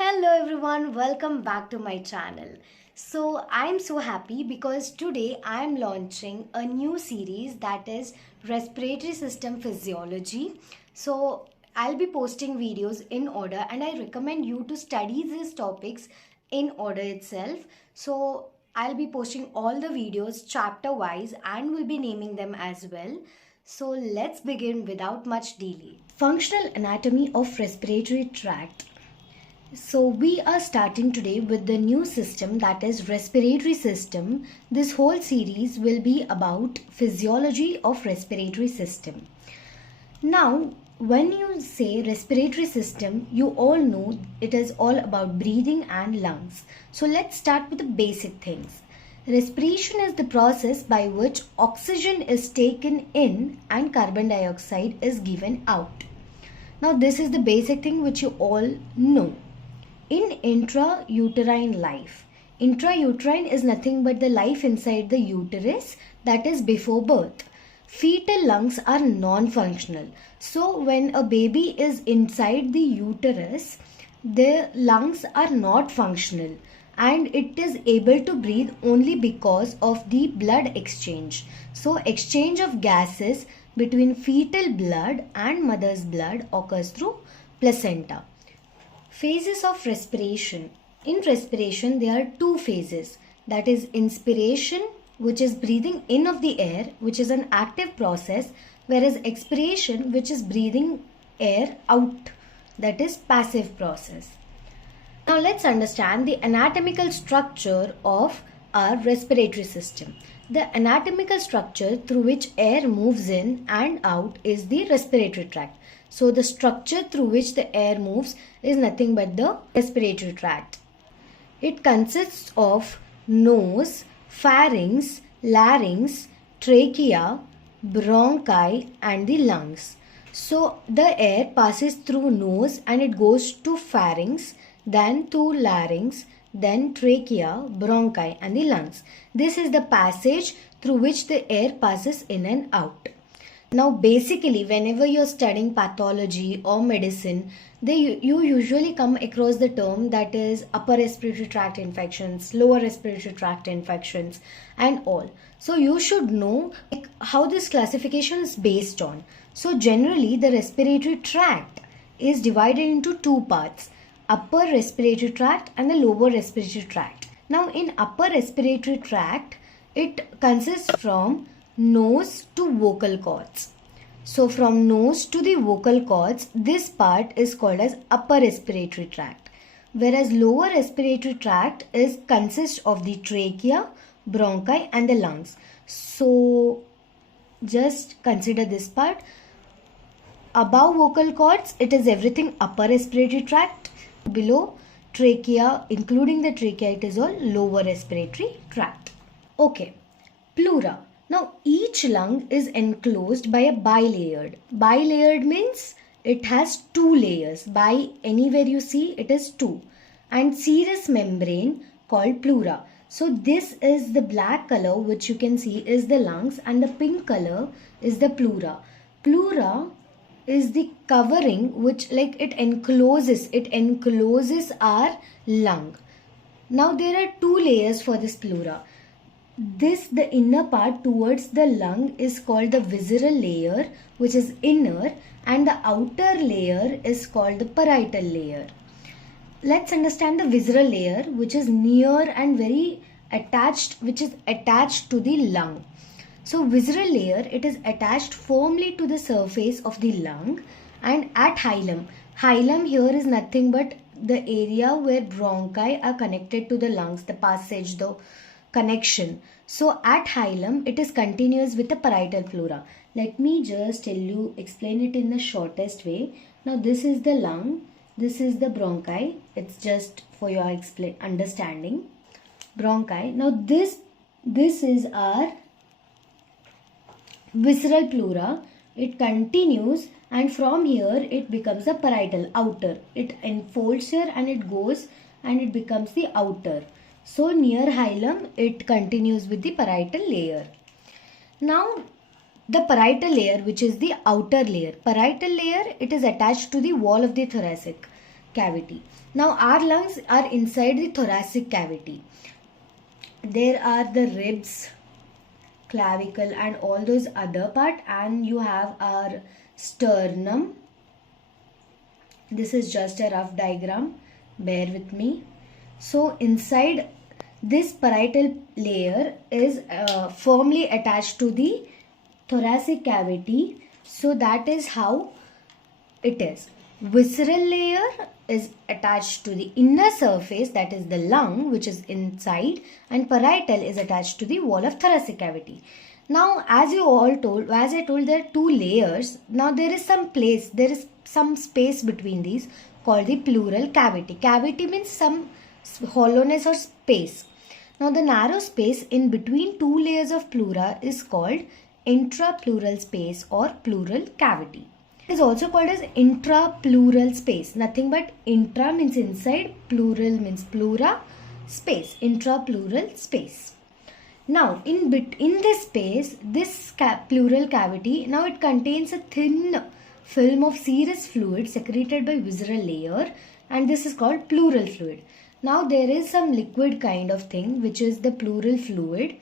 Hello everyone, welcome back to my channel. So I'm so happy because today I'm launching a new series that is Respiratory System Physiology. So I'll be posting videos in order and I recommend you to study these topics in order itself. So I'll be posting all the videos chapter wise and will be naming them as well. So let's begin without much delay. Functional anatomy of respiratory tract. So we are starting today with the new system, that is respiratory system. This whole series will be about physiology of respiratory system. Now, when you say respiratory system, you all know it is all about breathing and lungs. So let's start with the basic things. Respiration is the process by which oxygen is taken in and carbon dioxide is given out. Now this is the basic thing which you all know. In intrauterine life, intrauterine is nothing but the life inside the uterus, that is before birth. Fetal lungs are non-functional. So when a baby is inside the uterus, the lungs are not functional and it is able to breathe only because of the blood exchange. So exchange of gases between fetal blood and mother's blood occurs through placenta. Phases of respiration. In respiration, there are two phases. That is inspiration, which is breathing in of the air, which is an active process, whereas expiration, which is breathing air out, that is passive process. Now let's understand the anatomical structure of our respiratory system. The anatomical structure through which air moves in and out is the respiratory tract. So the structure through which the air moves is nothing but the respiratory tract. It consists of nose, pharynx, larynx, trachea, bronchi and the lungs. So the air passes through nose and it goes to pharynx, then to larynx, then trachea, bronchi and the lungs. This is the passage through which the air passes in and out. Now basically whenever you're studying pathology or medicine, you usually come across the term that is upper respiratory tract infections, lower respiratory tract infections and all. So you should know how this classification is based on. So generally the respiratory tract is divided into two parts, upper respiratory tract and the lower respiratory tract. Now in upper respiratory tract, it consists from nose to vocal cords. So from nose to the vocal cords, this part is called as upper respiratory tract. Whereas lower respiratory tract consists of the trachea, bronchi and the lungs. So just consider this part. Above vocal cords, it is everything upper respiratory tract. Below trachea, including the trachea, it is all lower respiratory tract. Okay, pleura. Now each lung is enclosed by a bilayered. Bilayered means it has two layers. By anywhere you see it is two. And serous membrane called pleura. So this is the black color which you can see is the lungs and the pink color is the pleura. Pleura is the covering which it encloses our lung. Now there are two layers for this pleura. The inner part towards the lung is called the visceral layer, which is inner, and the outer layer is called the parietal layer. Let's understand the visceral layer, which is near and very attached, which is attached to the lung. So visceral layer, it is attached firmly to the surface of the lung and at hilum. Hilum here is nothing but the area where bronchi are connected to the lungs, the passage, the connection. So at hilum, it is continuous with the parietal pleura. Let me just explain it in the shortest way. Now this is the lung, this is the bronchi. It's just for your understanding. Bronchi. Now this is our visceral pleura. It continues and from here it becomes the parietal outer. It enfolds here and it goes and it becomes the outer. So near hilum, it continues with the parietal layer. Now the parietal layer, which is the outer layer. Parietal layer, it is attached to the wall of the thoracic cavity. Now our lungs are inside the thoracic cavity. There are the ribs, clavicle and all those other part, and you have our sternum. This is just a rough diagram, bear with me. So inside this parietal layer is firmly attached to the thoracic cavity. So that is how it is. Visceral layer is attached to the inner surface, that is the lung, which is inside, and parietal is attached to the wall of thoracic cavity. Now as I told, there are two layers. Now there is some space between these called the pleural cavity. Cavity means some hollowness or space. Now the narrow space in between two layers of pleura is called intrapleural space or pleural cavity. It is also called as intrapleural space. Nothing but intra means inside, pleural means pleura, space, intrapleural space. Now in this space, this pleural cavity, now it contains a thin film of serous fluid secreted by visceral layer, and this is called pleural fluid. Now there is some liquid kind of thing which is the pleural fluid,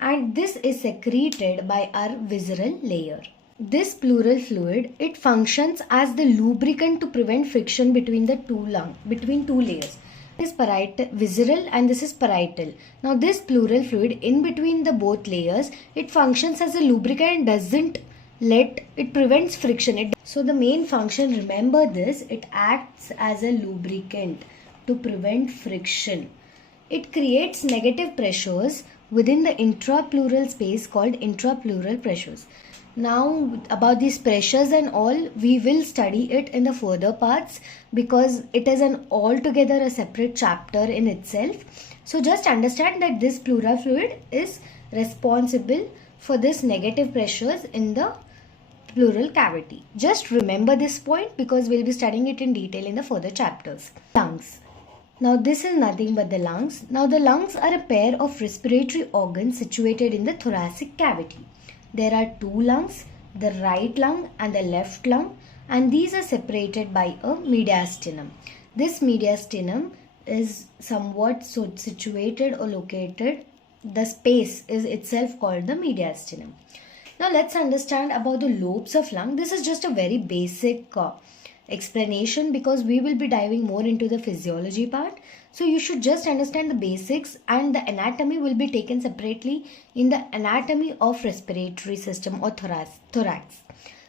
and this is secreted by our visceral layer. This pleural fluid, it functions as the lubricant to prevent friction between the between two layers. This is parietal, visceral, and this is parietal. Now this pleural fluid in between the both layers, it functions as a lubricant and it prevents friction. So the main function, remember this, it acts as a lubricant to prevent friction. It creates negative pressures within the intrapleural space called intrapleural pressures. Now about these pressures and all, we will study it in the further parts because it is altogether a separate chapter in itself. So just understand that this pleural fluid is responsible for this negative pressures in the pleural cavity. Just remember this point because we'll be studying it in detail in the further chapters. Lungs. Now this is nothing but the lungs. Now the lungs are a pair of respiratory organs situated in the thoracic cavity. There are two lungs, the right lung and the left lung, and these are separated by a mediastinum. This mediastinum is somewhat situated or located. The space is itself called the mediastinum. Now let's understand about the lobes of lung. This is just a very basic explanation because we will be diving more into the physiology part. So you should just understand the basics, and the anatomy will be taken separately in the anatomy of respiratory system or thorax.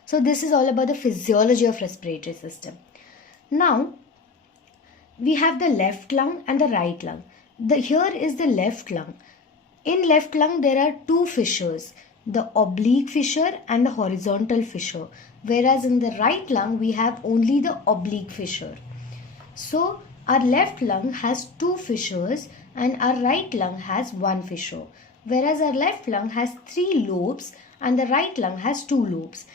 So this is all about the physiology of respiratory system. Now we have the left lung and the right lung. Here is the left lung. In left lung there are two fissures, the oblique fissure and the horizontal fissure, whereas in the right lung we have only the oblique fissure. So our left lung has two fissures and our right lung has one fissure, whereas our left lung has three lobes and the right lung has two lobes.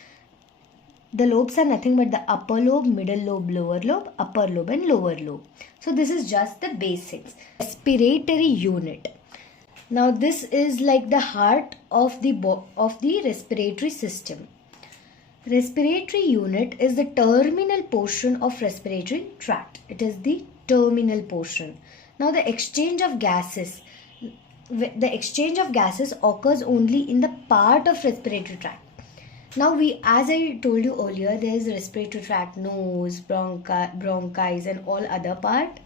The lobes are nothing but the upper lobe, middle lobe, lower lobe, upper lobe and lower lobe. So this is just the basics. Respiratory unit. Now this is like the heart of the respiratory system. Respiratory unit is the terminal portion of respiratory tract. It is the terminal portion. Now the exchange of gases. The exchange of gases occurs only in the part of respiratory tract. Now as I told you earlier, there is respiratory tract, nose, bronchi and all other part.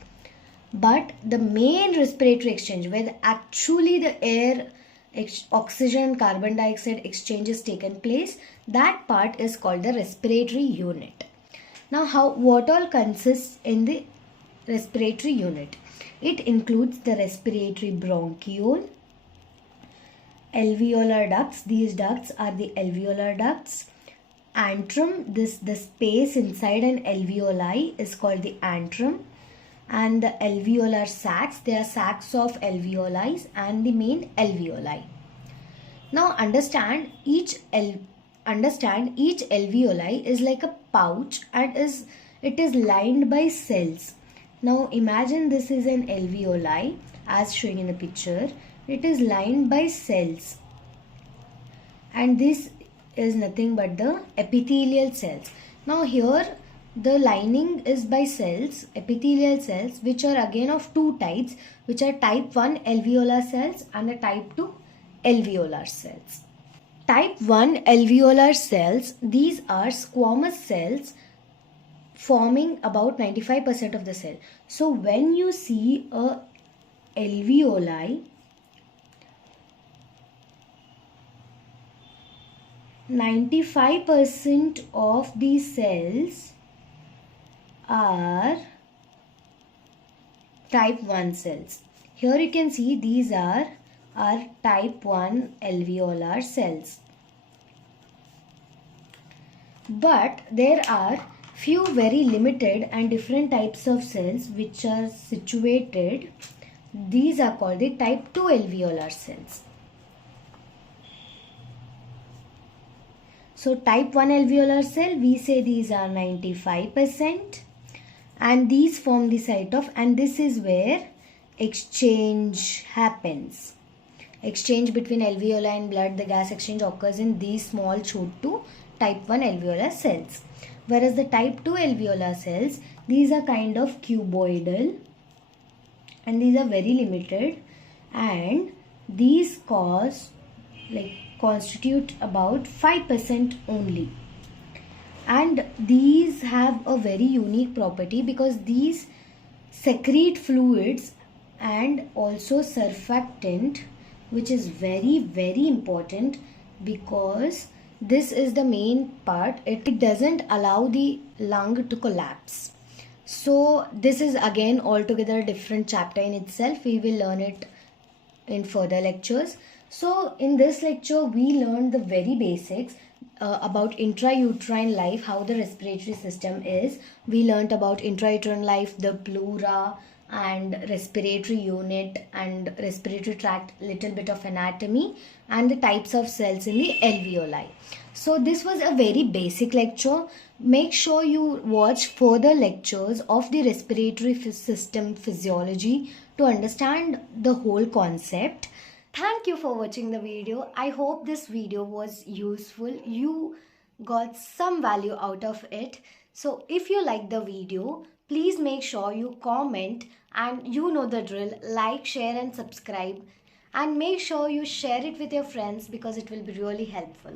But the main respiratory exchange, where actually the air, oxygen, carbon dioxide exchange is taken place, that part is called the respiratory unit. Now what all consists in the respiratory unit? It includes the respiratory bronchiole, alveolar ducts. These ducts are the alveolar ducts. Antrum, the space inside an alveoli is called the antrum. And the alveolar sacs, they are sacs of alveoli and the main alveoli. Now understand each alveoli is like a pouch and it is lined by cells. Now imagine this is an alveoli as shown in the picture. It is lined by cells, and this is nothing but the epithelial cells. Now here the lining is by cells, epithelial cells, which are again of two types, which are type 1 alveolar cells and the type 2 alveolar cells. Type 1 alveolar cells, these are squamous cells forming about 95% of the cell. So when you see a alveoli, 95% of these cells are type 1 cells. Here you can see these are our type 1 alveolar cells. But there are few very limited and different types of cells which are situated. These are called the type 2 alveolar cells. So type 1 alveolar cell, we say these are 95%, and these form the site of, and this is where exchange happens. Exchange between alveoli and blood, the gas exchange occurs in these small chotu type 1 alveolar cells. Whereas the type 2 alveolar cells, these are kind of cuboidal and these are very limited, and these constitute about 5% only. And these have a very unique property because these secrete fluids and also surfactant, which is very, very important because this is the main part. It doesn't allow the lung to collapse. So this is again altogether a different chapter in itself. We will learn it in further lectures. So in this lecture we learned the very basics about intrauterine life, how the respiratory system is. We learned about intrauterine life, the pleura and respiratory unit and respiratory tract, little bit of anatomy, and the types of cells in the alveoli. So this was a very basic lecture. Make sure you watch further lectures of the respiratory system physiology to understand the whole concept. Thank you for watching the video. I hope this video was useful. You got some value out of it. So if you like the video, please make sure you comment, and you know the drill, like, share and subscribe, and make sure you share it with your friends because it will be really helpful.